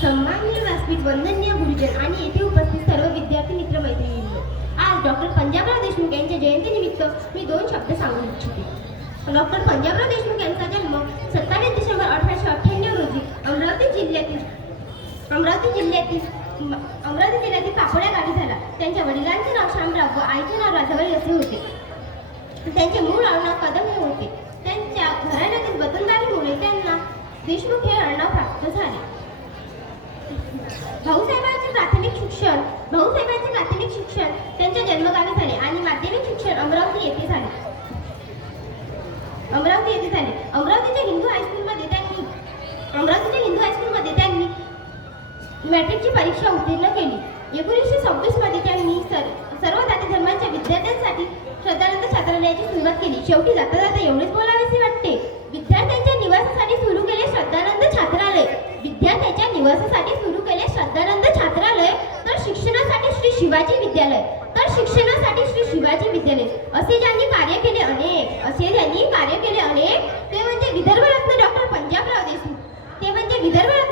सन्मान्य व्यासपीठ वंदनीय गुरुजन आणि येथे उपस्थित सर्व विद्यार्थी मित्रमैत्रिणींनो आज डॉक्टर पंजाबराव देशमुख यांच्या जयंतीनिमित्त मी दोन शब्द सांगू इच्छिते. डॉक्टर पंजाबराव देशमुख यांचा जन्म सत्तावीस डिसेंबर अठराशे अठ्ठ्याण्णव रोजी अमरावती जिल्ह्यातील अमरावती जिल्ह्यातील अमरावती जिल्ह्यातील काकोड्या गावी झाला. त्यांच्या वडिलांचे नाव शामराव व आईचे नाव राधाबाई असे होते. त्यांचे मूळ आडनाव कदम हे होते. त्यांच्या घराण्यातील वतनदारीमुळे त्यांना देशमुख हे आडनाव प्राप्त झाले भाऊसाहेबांचे प्राथमिक शिक्षण भाऊसाहेबांचे प्राथमिक शिक्षण त्यांच्या जन्मगावी झाले आणि माध्यमिक शिक्षण अमरावती येथे झाले अमरावती येथे झाले. अमरावतीच्या हिंदू हायस्कूलमध्ये त्यांनी अमरावतीच्या हिंदू हायस्कूलमध्ये त्यांनी मॅट्रिकची परीक्षा उत्तीर्ण केली. एकोणीसशे सव्वीसमध्ये त्यांनी सर सर्व जाती धर्मांच्या विद्यार्थ्यांसाठी श्रद्धानंद छात्रालयाची सुरुवात केली. शेवटी जाता जाता एवढेच बोलावेसे वाटते. विद्यार्थ्यांच्या निवासासाठी सुरू केले श्रद्धानंद छात्रालय. विद्यार्थ्यांच्या निवासासाठी सुरू केले श्रद्धानंद छात्रालय. तर शिक्षणासाठी श्री शिवाजी विद्यालय. तर शिक्षणासाठी श्री शिवाजी विद्यालय. असे ज्यांनी कार्य केले ¿Qué